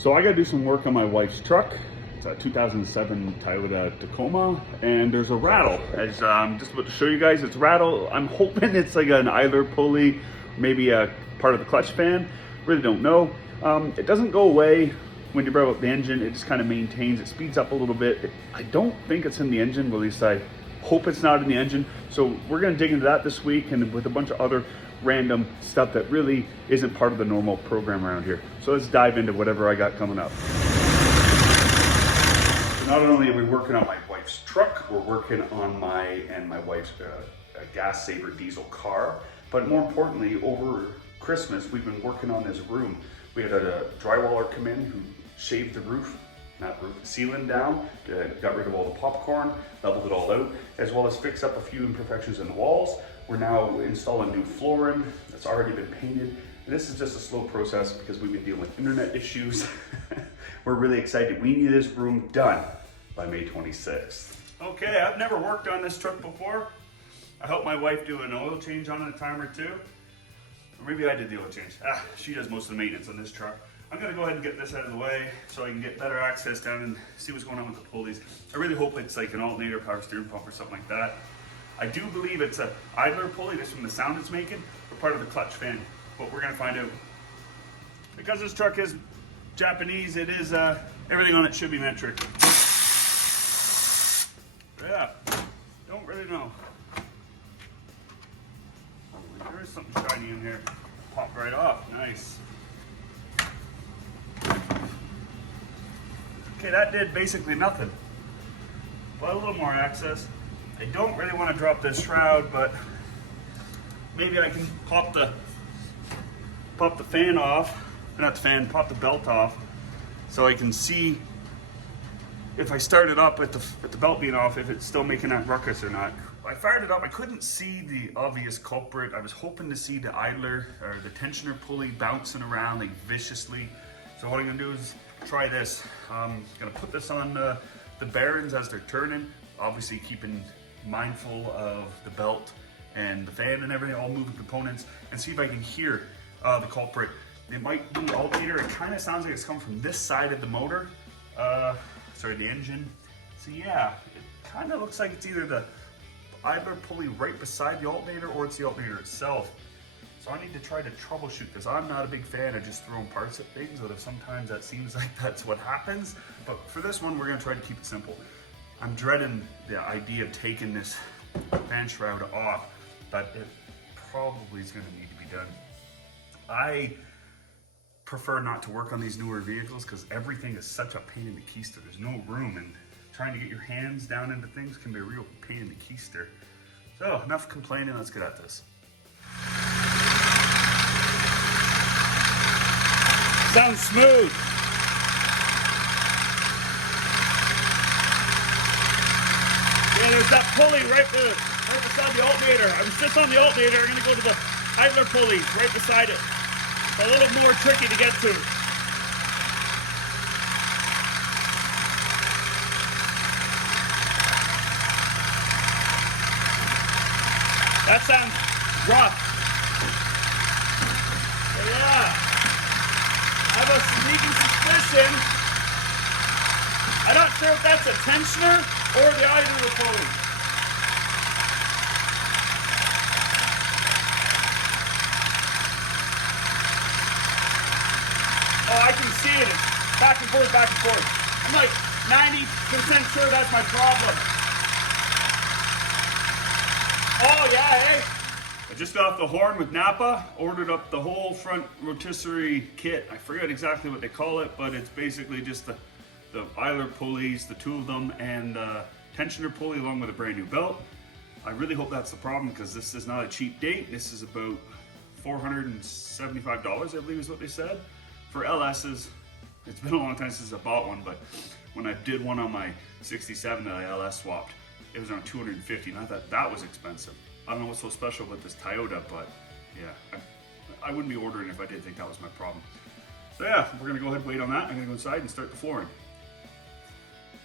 So I gotta do some work on my wife's truck. It's a 2007 Toyota Tacoma, and there's a rattle. As I'm just about to show you guys, it's rattle. I'm hoping it's like an idler pulley, maybe a part of the clutch fan. Really don't know. It doesn't go away when you rev up the engine. It just kind of maintains. It speeds up a little bit. I don't think it's in the engine, well, at least I hope it's not in the engine. So we're gonna dig into that this week, and with a bunch of other random stuff that really isn't part of the normal program around here. So let's dive into whatever I got coming up. So not only are we working on my wife's truck, we're working on my and my wife's gas saver diesel car, but more importantly, over Christmas we've been working on this room. We had a drywaller come in who shaved the roof, ceiling down, got rid of all the popcorn, leveled it all out, as well as fix up a few imperfections in the walls. We're now installing new flooring that's already been painted. And this is just a slow process because we've been dealing with internet issues. We're really excited. We need this room done by May 26th. Okay, I've never worked on this truck before. I helped my wife do an oil change on it a time or two. Or maybe I did the oil change. She does most of the maintenance on this truck. I'm gonna go ahead and get this out of the way so I can get better access down and see what's going on with the pulleys. I really hope it's like an alternator, power steering pump or something like that. I do believe it's a idler pulley, just from the sound it's making, or part of the clutch fan, but we're gonna find out. Because this truck is Japanese, it is, everything on it should be metric. Yeah, don't really know. There is something shiny in here. Popped right off, nice. Okay, that did basically nothing, but a little more access. I don't really want to drop this shroud, but maybe I can pop the fan off, not the fan, pop the belt off, so I can see if I start it up with the belt being off, if it's still making that ruckus or not. I fired it up, I couldn't see the obvious culprit. I was hoping to see the idler or the tensioner pulley bouncing around like viciously. So what I'm gonna do is try this. I'm gonna put this on the bearings as they're turning, obviously keeping mindful of the belt and the fan and everything, all moving components, and see if I can hear the culprit. It might be the alternator. It kind of sounds like it's coming from this side of the motor, the engine. So yeah, it kind of looks like it's either the idler pulley right beside the alternator or it's the alternator itself. So I need to try to troubleshoot this. I'm not a big fan of just throwing parts at things, although sometimes that seems like that's what happens. But for this one, we're gonna try to keep it simple. I'm dreading the idea of taking this fan shroud off, but it probably is gonna need to be done. I prefer not to work on these newer vehicles because everything is such a pain in the keister. There's no room, and trying to get your hands down into things can be a real pain in the keister. So enough complaining, let's get at this. Sounds smooth. Yeah, there's that pulley right beside the alternator. I was just on the alternator. I'm gonna go to the idler pulley right beside it. It's a little more tricky to get to. That sounds rough. But yeah, I have a sneaking suspicion. I'm not sure if that's a tensioner or the idler pulley. Oh, I can see it. It's back and forth, back and forth. I'm like 90% sure that's my problem. Oh yeah, hey. I just got off the horn with Napa, ordered up the whole front rotisserie kit. I forget exactly what they call it, but it's basically just the idler pulleys, the two of them, and tensioner pulley along with a brand new belt. I really hope that's the problem because this is not a cheap date. This is about $475, I believe is what they said. For LS's, it's been a long time since I bought one, but when I did one on my 67 that I LS swapped, it was around $250, and I thought that was expensive. I don't know what's so special with this Toyota, but yeah, I wouldn't be ordering if I did think that was my problem. So yeah, we're gonna go ahead and wait on that. I'm gonna go inside and start the flooring.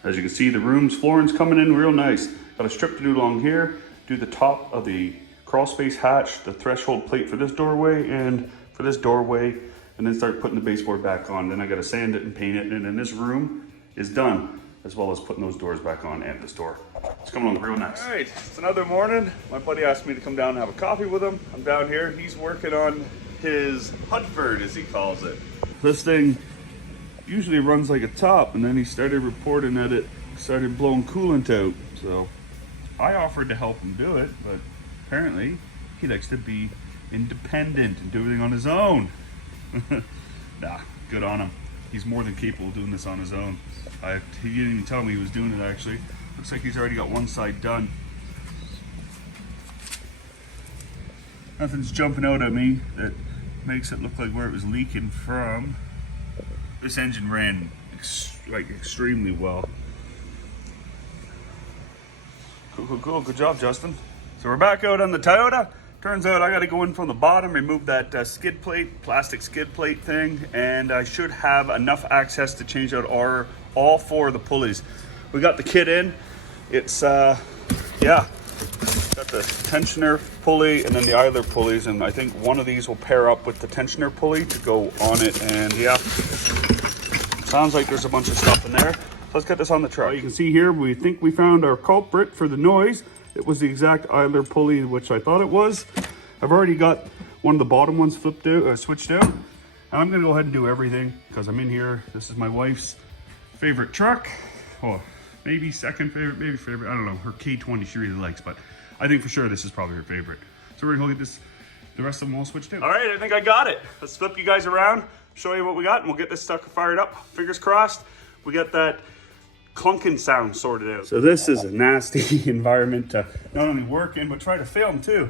As you can see, the room's flooring's coming in real nice. Got a strip to do along here, do the top of the crawl space hatch, the threshold plate for this doorway, and for this doorway, and then start putting the baseboard back on. Then I gotta sand it and paint it, and then this room is done, as well as putting those doors back on and this door. It's coming along real nice. All right, it's another morning. My buddy asked me to come down and have a coffee with him. I'm down here. He's working on his Hudford, as he calls it. This thing usually runs like a top, and then he started reporting that it started blowing coolant out. So I offered to help him do it, but apparently he likes to be independent and do everything on his own. Nah, good on him. He's more than capable of doing this on his own. He didn't even tell me he was doing it, actually. Looks like he's already got one side done. Nothing's jumping out at me that makes it look like where it was leaking from. This engine ran extremely well. Cool. Good job, Justin. So we're back out on the Toyota. Turns out I got to go in from the bottom, remove that skid plate, plastic skid plate thing, and I should have enough access to change out all 4 of the pulleys. We got the kit in. It's got the tensioner pulley and then the idler pulleys, and I think one of these will pair up with the tensioner pulley to go on it. And yeah, sounds like there's a bunch of stuff in there. Let's get this on the truck. You can see here, we think we found our culprit for the noise. It was the exact idler pulley, which I thought it was. I've already got one of the bottom ones flipped out, switched out. And I'm gonna go ahead and do everything because I'm in here. This is my wife's favorite truck. Oh, maybe second favorite, maybe favorite. I don't know. Her K20 she really likes, but I think for sure this is probably her favorite. So we're gonna go get the rest of them all switched out. All right, I think I got it. Let's flip you guys around, show you what we got, and we'll get this sucker fired up. Fingers crossed, we got that clunking sound sorted out. So this is a nasty environment to not only work in, but try to film too.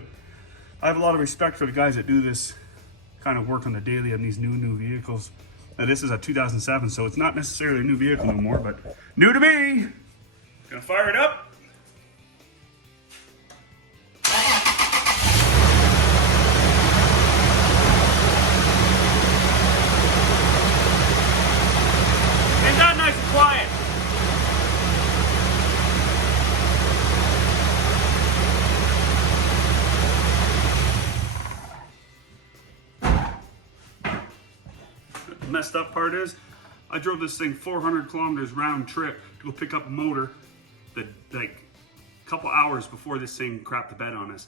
I have a lot of respect for the guys that do this kind of work on the daily on these new vehicles. Now this is a 2007, so it's not necessarily a new vehicle no more, but new to me. Gonna fire it up. Ain't that nice and quiet? The messed up part is, I drove this thing 400 kilometers round trip to go pick up a motor that, like, a couple hours before this thing crapped the bed on us.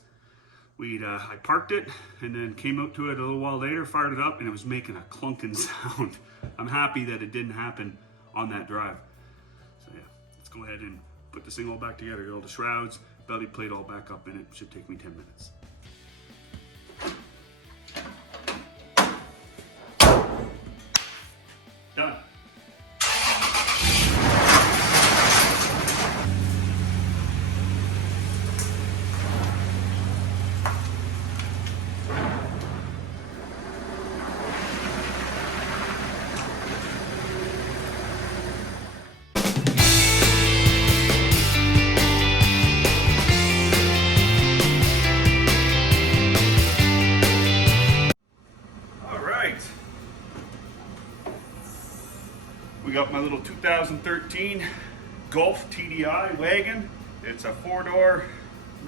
I parked it and then came out to it a little while later, fired it up, and it was making a clunking sound. I'm happy that it didn't happen on that drive. So yeah, let's go ahead and put this thing all back together. Get all the shrouds, belly plate all back up in it. Should take me 10 minutes. Done. We got my little 2013 Golf TDI wagon. It's a 4-door,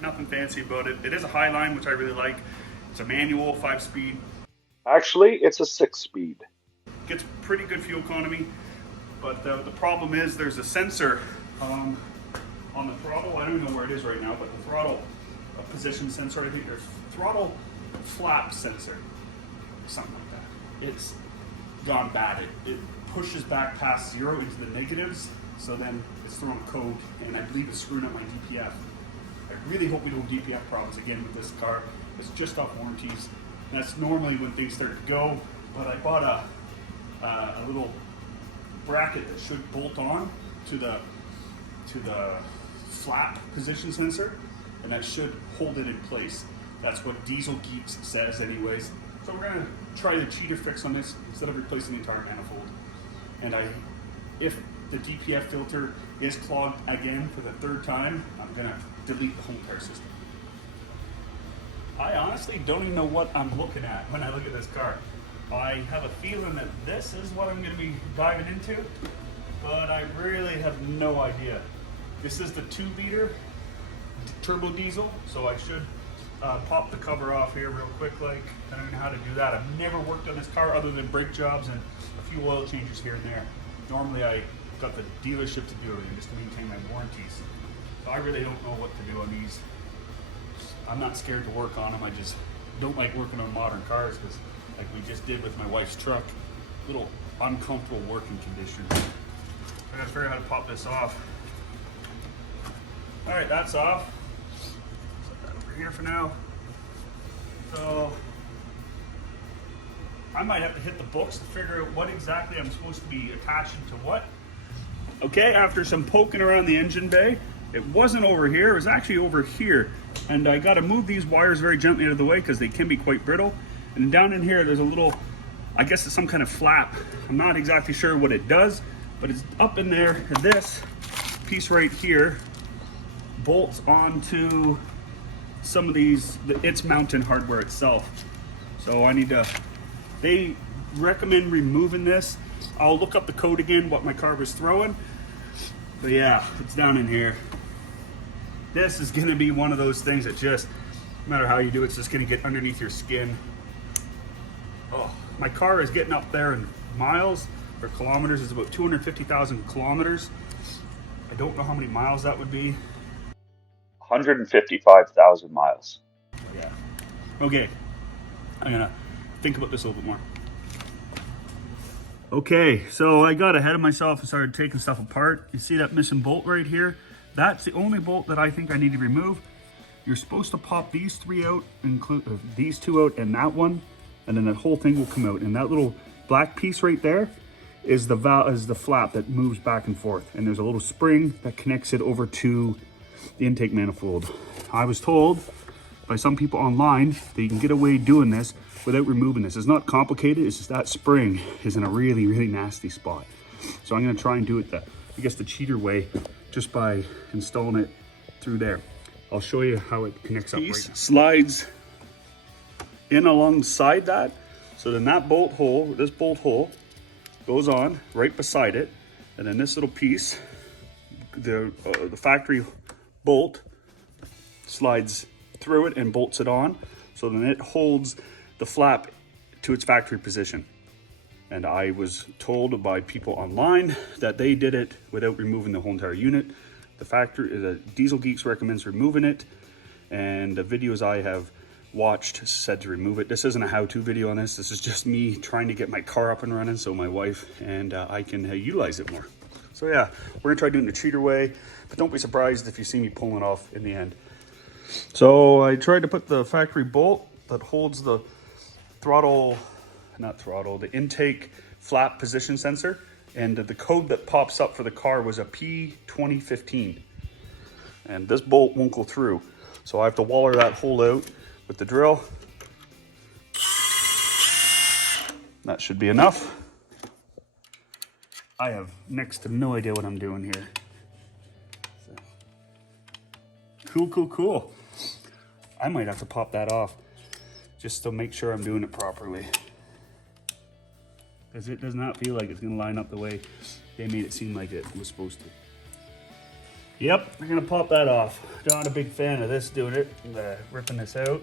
nothing fancy about it. It is a Highline, which I really like. It's a manual 5-speed. Actually, it's a 6-speed. Gets pretty good fuel economy, but the problem is there's a sensor on the throttle. I don't even know where it is right now, but the throttle position sensor, I think there's throttle flap sensor, something like that. It's gone bad. It pushes back past 0 into the negatives, so then it's throwing a code, and I believe it's screwing up my DPF. I really hope we don't have DPF problems again with this car. It's just off warranties. And that's normally when things start to go, but I bought a little bracket that should bolt on to the flap position sensor, and that should hold it in place. That's what Diesel Geeks says anyways. So we're gonna try the cheater fix on this instead of replacing the entire manifold. And if the DPF filter is clogged again for the 3rd time, I'm gonna delete the whole entire system. I honestly don't even know what I'm looking at when I look at this car. I have a feeling that this is what I'm gonna be diving into, but I really have no idea. This is the 2-liter turbo diesel, so I should pop the cover off here real quick. Like, I don't know how to do that. I've never worked on this car other than brake jobs and a few oil changes here and there. Normally I got the dealership to do everything just to maintain my warranties. So I really don't know what to do on these. I'm not scared to work on them. I just don't like working on modern cars because, like we just did with my wife's truck, little uncomfortable working conditions. I gotta figure out how to pop this off. All right, that's off. Set that over here for now. So I might have to hit the books to figure out what exactly I'm supposed to be attaching to what. Okay, after some poking around the engine bay, it wasn't over here, it was actually over here. And I gotta move these wires very gently out of the way because they can be quite brittle. And down in here, there's a little, I guess it's some kind of flap. I'm not exactly sure what it does, but it's up in there. And this piece right here bolts onto some of these, its mounting hardware itself. So I need to, they recommend removing this. I'll look up the code again, what my car was throwing. But yeah, it's down in here. This is gonna be one of those things that just, no matter how you do it, it's just gonna get underneath your skin. Oh, my car is getting up there in miles or kilometers. It's about 250,000 kilometers. I don't know how many miles that would be. 155,000 miles. Yeah. Okay, I'm gonna think about this a little bit more. Okay, so I got ahead of myself and started taking stuff apart. You see that missing bolt right here? That's the only bolt that I think I need to remove. You're supposed to pop these three out, include these two out and that one, and then that whole thing will come out. And that little black piece right there is the flap that moves back and forth. And there's a little spring that connects it over to the intake manifold. I was told by some people online that you can get away doing this without removing this. It's not complicated, it's just that spring is in a really, really nasty spot. So I'm gonna try and do it I guess the cheater way, just by installing it through there. I'll show you how it connects up right now. Slides in alongside that. So then that bolt hole, this bolt hole goes on right beside it. And then this little piece, the factory bolt slides through it and bolts it on. So then it holds the flap to its factory position. And I was told by people online that they did it without removing the whole entire unit. The Diesel Geeks recommends removing it, and the videos I have watched said to remove it. This isn't a how-to video on this. This is just me trying to get my car up and running so my wife and I can utilize it more. So yeah, we're gonna try doing it the cheater way, but don't be surprised if you see me pulling it off in the end. So I tried to put the factory bolt that holds the the intake flap position sensor, and the code that pops up for the car was a P2015. And this bolt won't go through. So I have to waller that hole out with the drill. That should be enough. I have next to no idea what I'm doing here. So. Cool. I might have to pop that off just to make sure I'm doing it properly. Because it does not feel like it's gonna line up the way they made it seem like it was supposed to. Yep, we're gonna pop that off. Not a big fan of this doing it, ripping this out.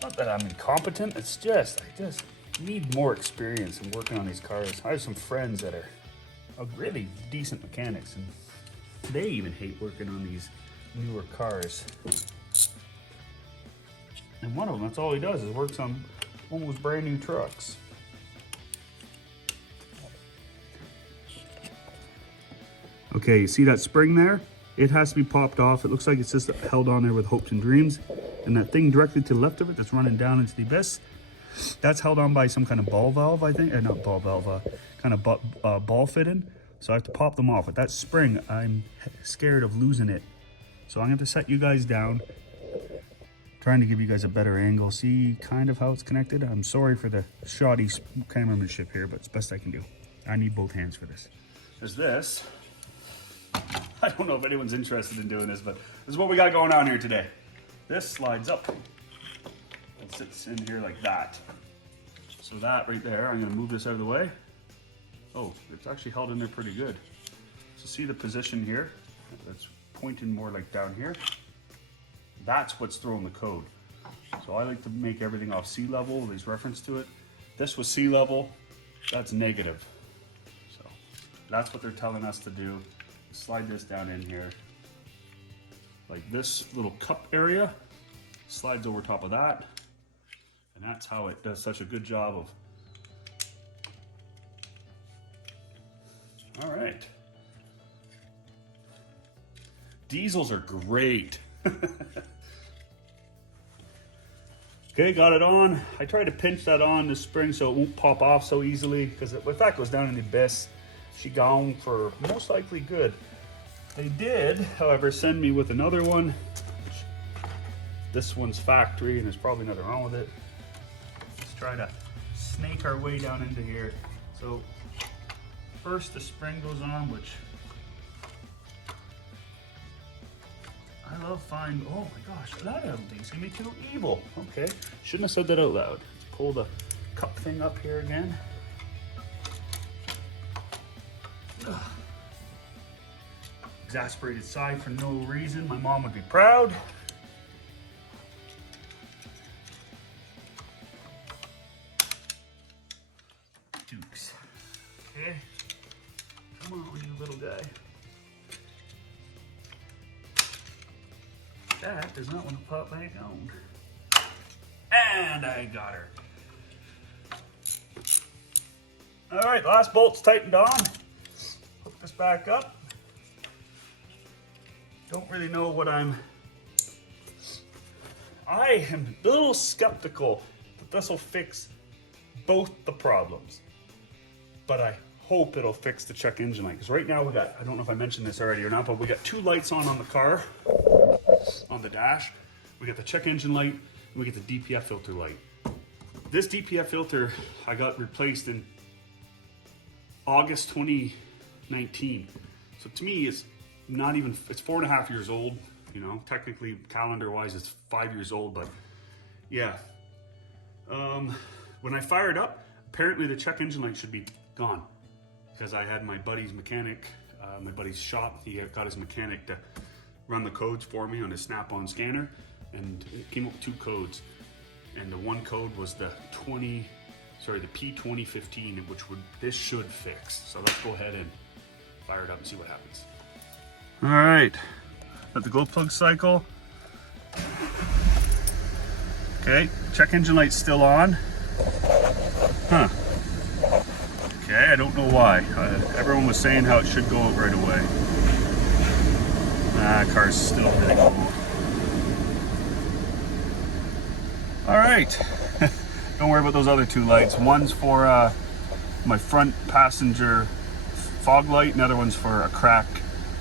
Not that I'm incompetent, it's just, I just need more experience in working on these cars. I have some friends that are really decent mechanics, and they even hate working on these newer cars. And one of them, that's all he does, is works on almost brand new trucks. Okay, you see that spring there? It has to be popped off. It looks like it's just held on there with hopes and dreams. And that thing directly to the left of it that's running down into the abyss, that's held on by some kind of ball valve, I think. Not ball valve, kind of ball fitting. So I have to pop them off. But that spring, I'm scared of losing it. So I'm going to have to set you guys down. Trying to give you guys a better angle. See kind of how it's connected. I'm sorry for the shoddy cameramanship here, but it's best I can do. I need both hands for this. There's this. I don't know if anyone's interested in doing this, but this is what we got going on here today. This slides up and sits in here like that. So that right there, I'm gonna move this out of the way. Oh, it's actually held in there pretty good. So see the position here? That's pointing more like down here. That's what's throwing the code. So I like to make everything off sea level. There's reference to it. This was sea level, that's negative. So that's what they're telling us to do. Slide this down in here. Like this little cup area slides over top of that. And that's how it does such a good job of. All right. Diesels are great. Okay, got it on. I tried to pinch that on this spring so it won't pop off so easily, because if that goes down in the abyss, she gone for most likely good. They did, however, send me with another one. This one's factory and there's probably nothing wrong with it. Let's try to snake our way down into here. So first the spring goes on, which I love finding. Oh my gosh, that thing's gonna be too evil. Okay, shouldn't have said that out loud. Let's pull the cup thing up here again. Ugh. Exasperated sigh for no reason. My mom would be proud. Dukes. Okay, come on, you little guy. That does not want to pop back on. And I got her. All right, last bolt's tightened on. Hook this back up. Don't really know what I am a little skeptical that this will fix both the problems. But I hope it'll fix the check engine light. Because right now we got, I don't know if I mentioned this already or not, but we got two lights on the car. On the dash, we got the check engine light and we get the DPF filter light. This DPF filter I got replaced in August 2019. So to me, it's not even, it's 4.5 years old. You know, technically calendar wise it's 5 years old, but yeah. When I fire it up, apparently the check engine light should be gone, because I had my buddy's mechanic, my buddy's shop, he got his mechanic to run the codes for me on his snap-on scanner, and it came up with two codes. And the one code was the P2015, which this should fix. So let's go ahead and fire it up and see what happens. All right, got the glow plug cycle. Okay, check engine light's still on. Huh. Okay, I don't know why. Everyone was saying how it should go out right away. Car's still really cool. All right. Don't worry about those other two lights. One's for my front passenger fog light, and the other one's for a crack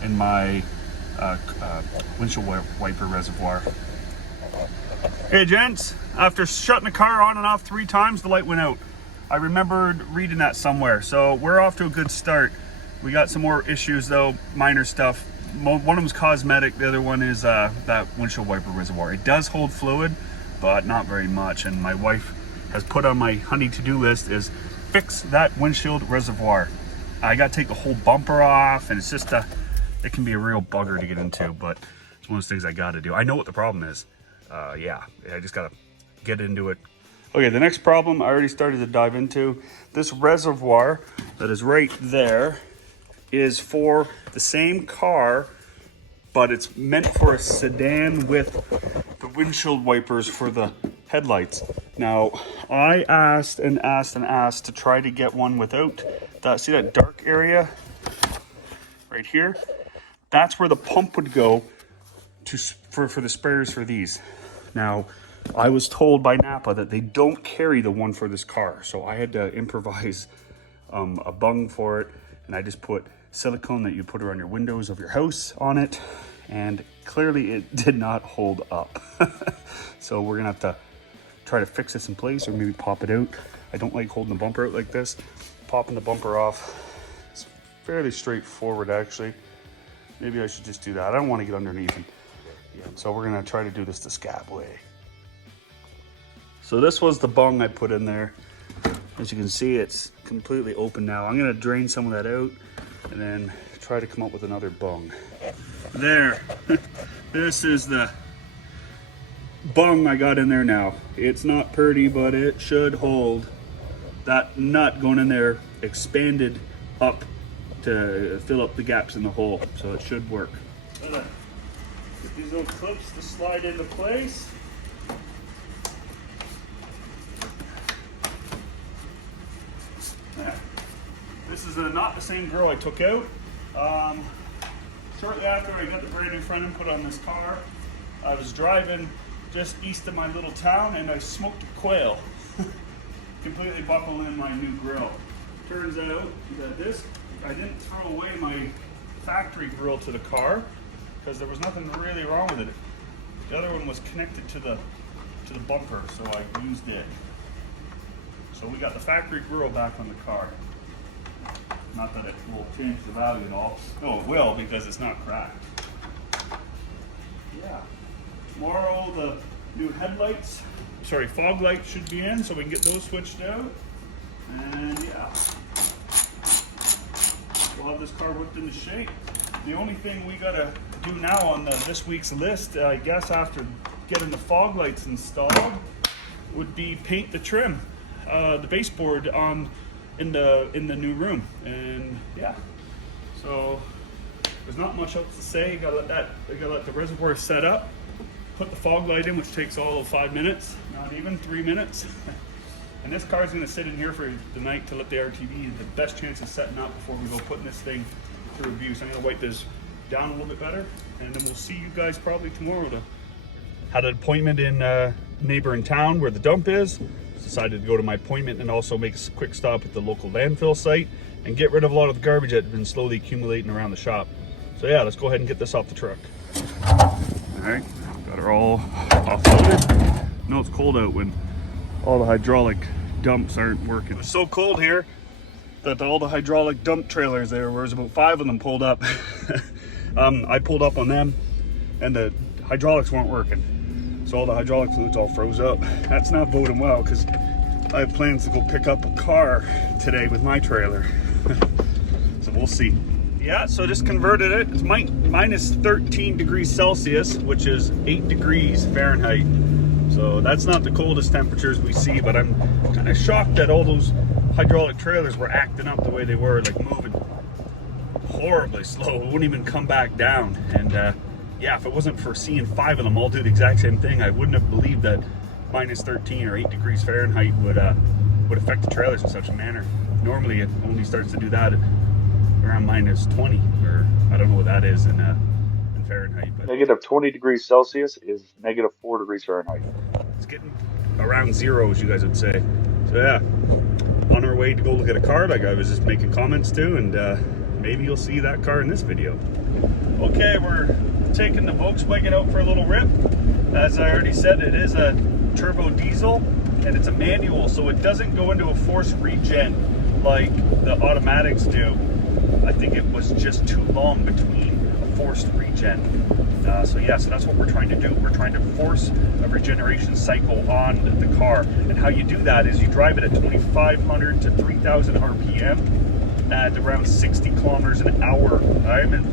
in my windshield wiper reservoir. Hey gents, after shutting the car on and off 3 times, the light went out. I remembered reading that somewhere, so we're off to a good start. We got some more issues though, minor stuff. One of them's cosmetic, the other one is that windshield wiper reservoir. It does hold fluid, but not very much, and my wife has put on my honey to-do list is fix that windshield reservoir. I got to take the whole bumper off, and it's just it can be a real bugger to get into, but it's one of those things I got to do. I know what the problem is. Yeah, I just got to get into it. Okay, the next problem I already started to dive into. This reservoir that is right there is for the same car, but it's meant for a sedan with the windshield wipers for the headlights. Now, I asked and asked and asked to try to get one without that. See that dark area right here? That's where the pump would go for the sprayers for these. Now, I was told by Napa that they don't carry the one for this car, so I had to improvise a bung for it, and I just put silicone that you put around your windows of your house on it, and clearly it did not hold up. So we're gonna have to try to fix this in place, or maybe pop it out. I don't like holding the bumper out like this. Popping the bumper off, it's fairly straightforward actually. Maybe I should just do that. I don't want to get underneath and yeah, so we're gonna try to do this the scab way. So this was the bung I put in there. As you can see, it's completely open now. I'm gonna drain some of that out and then try to come up with another bung. There, this is the bung I got in there now. It's not pretty, but it should hold. That nut going in there expanded up to fill up the gaps in the hole, so it should work. Get these little clips to slide into place. This is not the same girl I took out. Shortly after I got the brand new front end put on this car, I was driving just east of my little town and I smoked a quail. Completely buckled in my new grill. Turns out that I didn't throw away my factory grill to the car because there was nothing really wrong with it. The other one was connected to the bumper, so I used it. So we got the factory grill back on the car. Not that it will change the value at all. No, it will because it's not cracked. Yeah. Tomorrow the new fog lights should be in, so we can get those switched out. And yeah, we'll have this car whipped into shape. The only thing we gotta do now on this week's list, I guess after getting the fog lights installed, would be paint the trim, the baseboard in the new room. And yeah, so there's not much else to say. You gotta let the reservoir set up, put the fog light in, which takes all of 5 minutes, not even 3 minutes. And this car's gonna sit in here for the night to let the RTV the best chance of setting up before we go putting this thing through abuse. I'm gonna wipe this down a little bit better, and then we'll see you guys probably tomorrow. Had an appointment in neighbor in town where the dump is. Decided to go to my appointment and also make a quick stop at the local landfill site and get rid of a lot of the garbage that had been slowly accumulating around the shop. So yeah, let's go ahead and get this off the truck. All right, got her all offloaded. I know it's cold out when all the hydraulic dumps aren't working. It's so cold here that all the hydraulic dump trailers, there was about 5 of them pulled up. I pulled up on them and the hydraulics weren't working. So all the hydraulic fluids all froze up. That's not boding well because I have plans to go pick up a car today with my trailer. So we'll see. Yeah, so just converted it. It's minus 13 degrees Celsius, which is 8 degrees Fahrenheit. So that's not the coldest temperatures we see, but I'm kind of shocked that all those hydraulic trailers were acting up the way they were, like moving horribly slow. It wouldn't even come back down. And yeah, if it wasn't for seeing 5 of them all do the exact same thing, I wouldn't have believed that minus 13 or 8 degrees Fahrenheit would affect the trailers in such a manner. Normally it only starts to do that around minus 20, or I don't know what that is in Fahrenheit. But Negative 20 degrees Celsius is negative 4 degrees Fahrenheit. it's getting around zero, as you guys would say. So yeah, on our way to go look at a car like I was just making comments to, and maybe you'll see that car in this video. Okay, we're taking the Volkswagen out for a little rip. As I already said, it is a turbo diesel and it's a manual, so it doesn't go into a forced regen like the automatics do. I think it was just too long between a forced regen. So yeah, so that's what we're trying to do. We're trying to force a regeneration cycle on the car. And how you do that is you drive it at 2,500 to 3,000 RPM at around 60 kilometers an hour. I'm in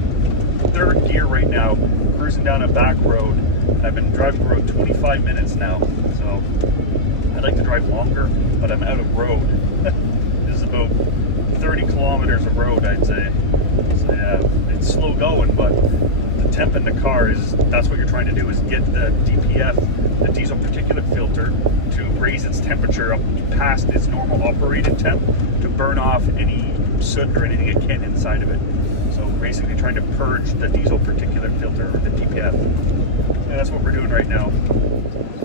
third gear right now, cruising down a back road. I've been driving the road 25 minutes now, so I'd like to drive longer, but I'm out of road. This is about 30 kilometers of road, I'd say. So yeah, it's slow going, but the temp in the car that's what you're trying to do, is get the DPF, the diesel particulate filter, to raise its temperature up past its normal operated temp to burn off any soot or anything it can inside of it. So basically trying to purge the diesel particulate filter, or the DPF. And that's what we're doing right now.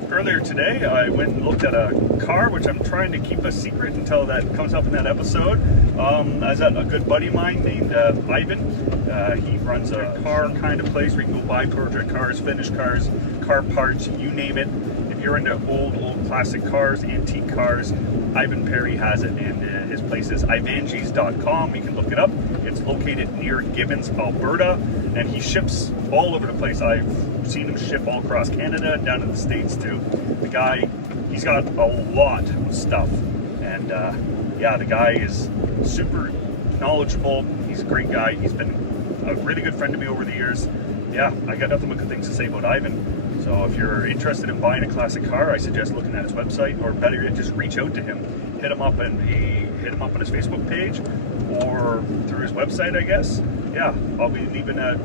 Earlier today, I went and looked at a car, which I'm trying to keep a secret until that comes up in that episode. I was at a good buddy of mine named Ivan. He runs a car kind of place where you can go buy project cars, finished cars, car parts, you name it. If you're into old classic cars, antique cars, Ivan Perry has it, and his place is ivanges.com. You can look it up. It's located near Gibbons, Alberta, and he ships all over the place. I've seen him ship all across Canada, down in the States too. The guy, he's got a lot of stuff, and yeah, the guy is super knowledgeable. He's a great guy. He's been a really good friend to me over the years, yeah, I got nothing but good things to say about Ivan. So if you're interested in buying a classic car, I suggest looking at his website, or better yet, just reach out to him. Hit him up on his Facebook page or through his website, I guess. Yeah, I'll be leaving a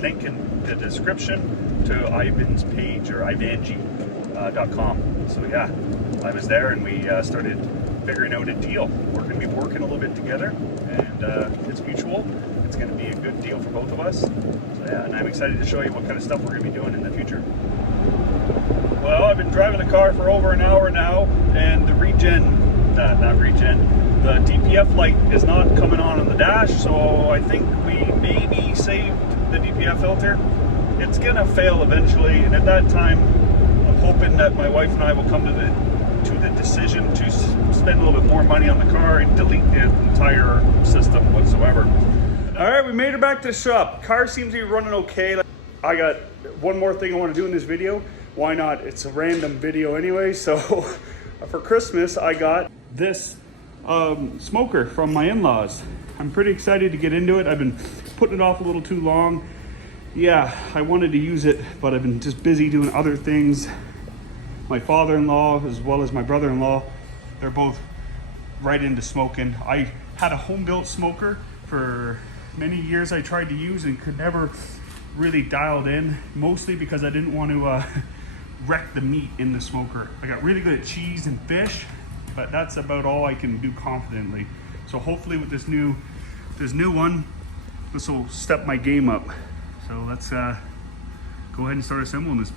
link in the description to Ivan's page, or ivanji.com. So yeah, I was there and we started figuring out a deal. We're going to be working a little bit together, and it's mutual. It's going to be a good deal for both of us. So yeah, and I'm excited to show you what kind of stuff we're going to be doing in the future. Well, I've been driving the car for over an hour now, and the the DPF light is not coming on the dash, so I think we maybe saved the DPF filter. It's going to fail eventually, and at that time, I'm hoping that my wife and I will come to the decision to spend a little bit more money on the car and delete the entire system whatsoever. All right, we made it back to the shop. Car seems to be running okay. I got one more thing I want to do in this video. Why not? It's a random video anyway. So for Christmas, I got this smoker from my in-laws. I'm pretty excited to get into it. I've been putting it off a little too long. Yeah, I wanted to use it, but I've been just busy doing other things. My father-in-law, as well as my brother-in-law, they're both right into smoking. I had a home-built smoker for many years. I tried to use and could never really dial it in, mostly because I didn't want to wreck the meat in the smoker. I got really good at cheese and fish, but that's about all I can do confidently. So hopefully with this new one, this will step my game up. So let's go ahead and start assembling this.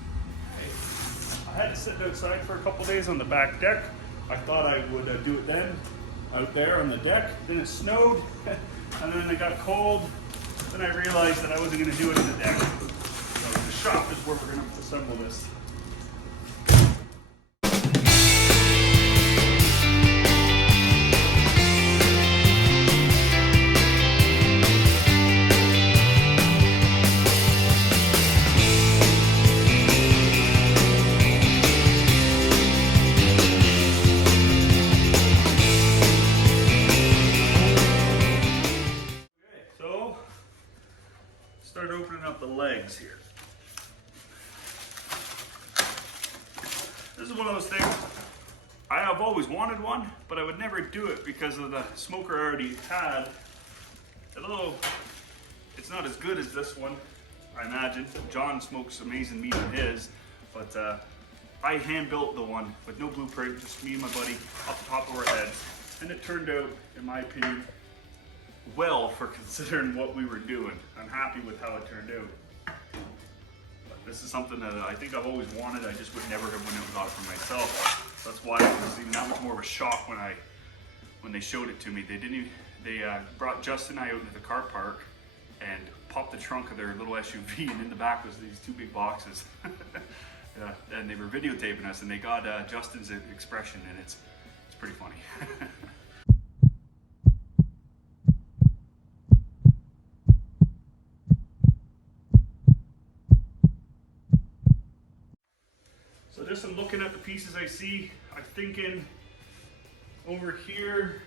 I had to sit outside for a couple days on the back deck. I thought I would do it then, out there on the deck. Then it snowed, and then it got cold. Then I realized that I wasn't going to do it on the deck. So the shop is where we're going to assemble this. Start opening up the legs here. This is one of those things, I have always wanted one, but I would never do it because of the smoker I already had. Although it's not as good as this one, I imagine. John smokes amazing meat on his, but I hand built the one with no blueprint, just me and my buddy off the top of our heads. And it turned out, in my opinion, well for considering what we were doing. I'm happy with how it turned out. But this is something that I think I've always wanted. I just would never have went out and got it for myself. That's why it was even that much more of a shock when they showed it to me. They brought Justin and I out into the car park and popped the trunk of their little SUV, and in the back was these two big boxes. Yeah, and they were videotaping us, and they got Justin's expression, and it's pretty funny. So just in looking at the pieces I see, I'm thinking over here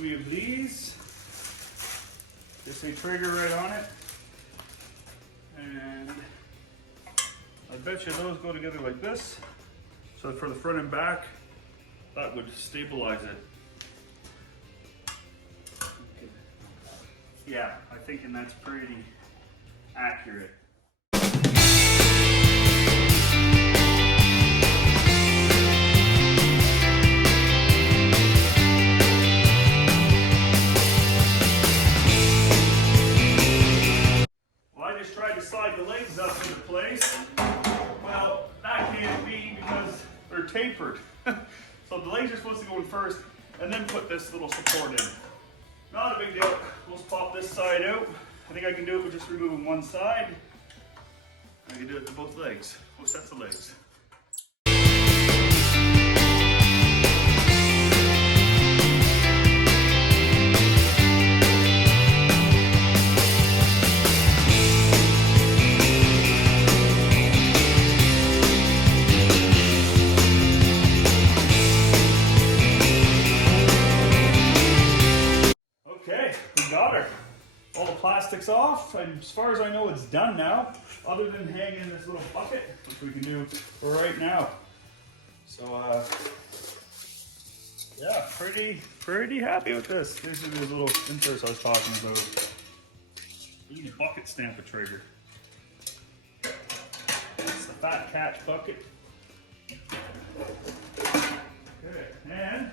we have these. Just a trigger right on it. And I bet you those go together like this. So for the front and back, that would stabilize it. Okay. Yeah, I'm thinking that's pretty accurate. Slide the legs up into place. Well, that can't be because they're tapered. So the legs are supposed to go in first and then put this little support in. Not a big deal. We'll pop this side out. I think I can do it with just removing one side. I can do it to both legs, both sets of legs. and as far as I know, it's done now, other than hanging in this little bucket, which we can do right now. So, yeah, pretty happy with this. These are those little inserts I was talking about. Little bucket stamper trigger. It's the Fat Catch bucket. Okay, and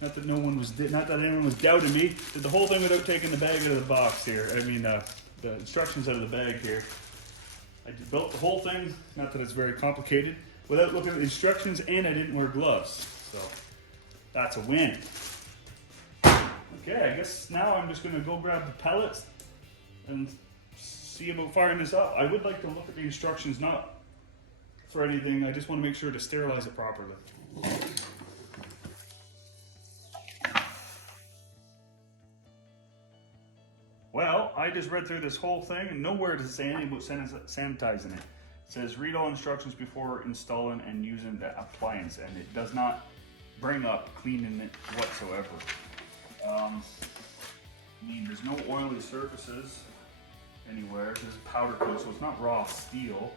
not that anyone was doubting me. Did the whole thing without taking the bag out of the box here. I mean, the instructions out of the bag here. I built the whole thing. Not that it's very complicated. Without looking at the instructions, and I didn't wear gloves. So that's a win. Okay, I guess now I'm just gonna go grab the pellets and see about firing this up. I would like to look at the instructions, not for anything. I just want to make sure to sterilize it properly. Well, I just read through this whole thing and nowhere does it say anything about sanitizing it. It says read all instructions before installing and using the appliance, and it does not bring up cleaning it whatsoever. I mean, there's no oily surfaces anywhere. There's a powder coat, so it's not raw steel.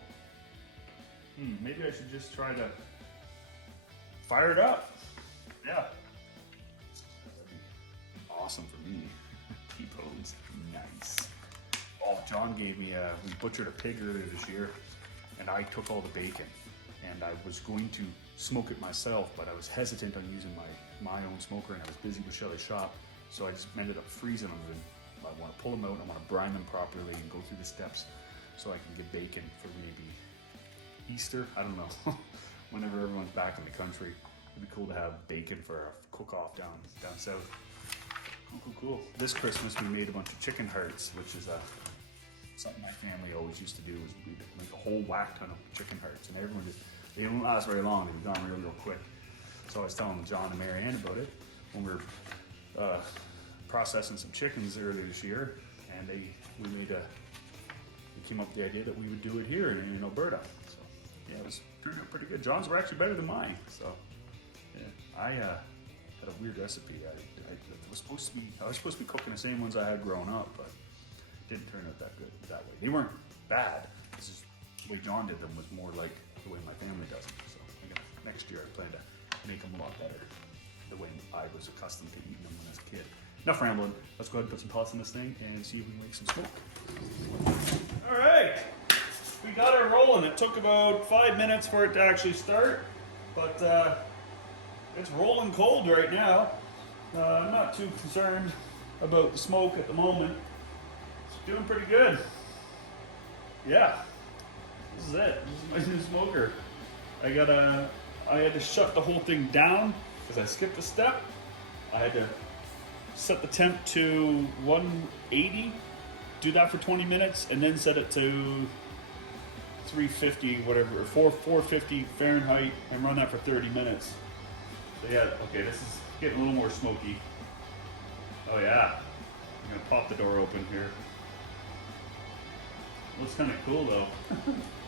Maybe I should just try to fire it up. Yeah. That'd be awesome for me. T-bones. Nice. Oh, John gave me we butchered a pig earlier this year, and I took all the bacon, and I was going to smoke it myself, but I was hesitant on using my own smoker, and I was busy with Shelley's shop, so I just ended up freezing them. And I want to pull them out, I want to brine them properly and go through the steps so I can get bacon for maybe Easter, I don't know. Whenever everyone's back in the country, it'd be cool to have bacon for a cook-off down south. Cool. This Christmas we made a bunch of chicken hearts, which is something my family always used to do. Was we make a whole whack ton of chicken hearts, and everyone they don't last very long. They've gone real quick. So I was telling John and Mary Ann about it when we were processing some chickens earlier this year, and we came up with the idea that we would do it here in Alberta. So yeah, it was turned out pretty good. John's were actually better than mine. So yeah, I had a weird recipe. I was supposed to be cooking the same ones I had growing up, but it didn't turn out that good that way. They weren't bad. This is the way John did them was more like the way my family does them. So next year I plan to make them a lot better, the way I was accustomed to eating them when I was a kid. Enough rambling. Let's go ahead and put some pellets in this thing and see if we can make some smoke. All right, we got her rolling. It took about 5 minutes for it to actually start, but it's rolling cold right now. I'm not too concerned about the smoke at the moment. It's doing pretty good. Yeah, this is it. This is my new smoker. I had to shut the whole thing down because I skipped a step. I had to set the temp to 180, do that for 20 minutes, and then set it to 350, whatever, or 450 Fahrenheit, and run that for 30 minutes. So yeah, okay, this is getting a little more smoky. Oh yeah, I'm gonna pop the door open here. Looks kind of cool though.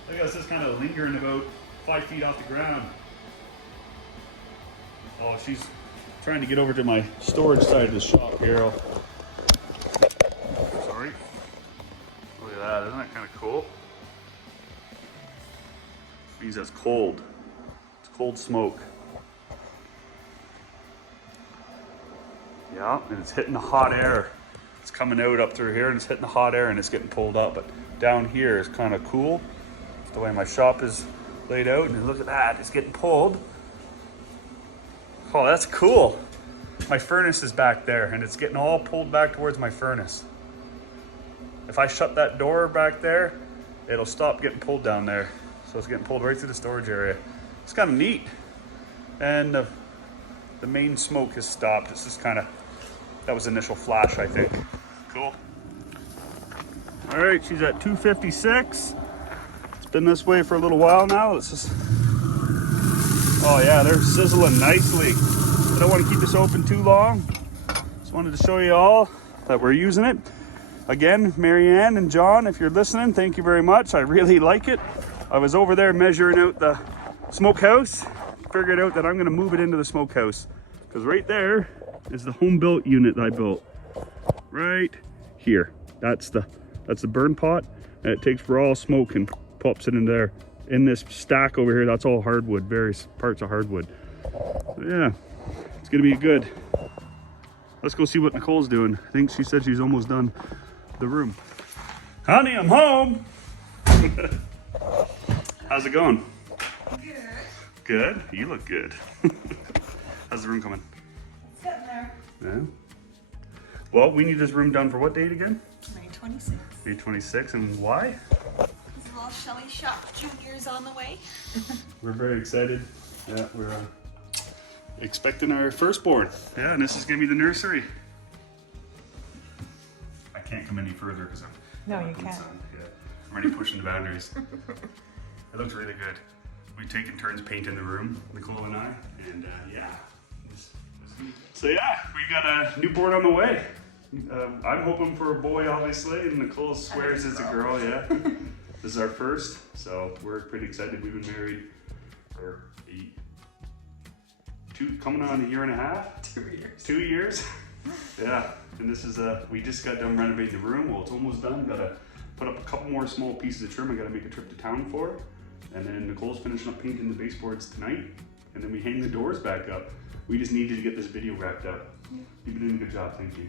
I guess it's kind of lingering about 5 feet off the ground. Oh, she's trying to get over to my storage side of the shop here. Sorry. Look at that, isn't that kind of cool? Means that's cold. It's cold smoke. Yeah, and it's hitting the hot air. It's coming out up through here and it's hitting the hot air and it's getting pulled up. But down here is kind of cool. The way my shop is laid out, and look at that, it's getting pulled. Oh, that's cool. My furnace is back there and it's getting all pulled back towards my furnace. If I shut that door back there, it'll stop getting pulled down there. So it's getting pulled right through the storage area. It's kind of neat. And the main smoke has stopped. It's just kind of, that was the initial flash, I think. Cool. All right, she's at 256. It's been this way for a little while now. Let's just, oh yeah, they're sizzling nicely. I don't want to keep this open too long. Just wanted to show you all that we're using it. Again, Mary Ann and John, if you're listening, thank you very much. I really like it. I was over there measuring out the smokehouse, figured out that I'm gonna move it into the smokehouse, because right there is the home built unit that I built. Right here. That's the burn pot, and it takes raw smoke and pops it in there. In this stack over here, that's all hardwood, various parts of hardwood. So yeah, it's gonna be good. Let's go see what Nicole's doing. I think she said she's almost done the room. Honey, I'm home. How's it going? Good. Good? You look good. How's the room coming? It's getting there. Yeah. Well, we need this room done for what date again? May 26th. May 26th, and why? There's a little Shelly Shop Junior's on the way. We're very excited. Yeah, we're expecting our firstborn. Yeah, and this is gonna be the nursery. I can't come any further because I'm No, you welcome, can't. son. Yeah, I'm already pushing the boundaries. It looks really good. We've taken turns painting the room, Nicole and I, and yeah. So yeah, we got a newborn on the way. I'm hoping for a boy, obviously, and Nicole swears it's a girl. Yeah, this is our first, so we're pretty excited. We've been married for coming on a year and a half. 2 years. 2 years. Yeah, and this is we just got done renovating the room. Well, it's almost done. Gotta put up a couple more small pieces of trim. I gotta make a trip to town for, and then Nicole's finishing up painting the baseboards tonight, and then we hang the doors back up. We just needed to get this video wrapped up. You've been doing a good job, thank you.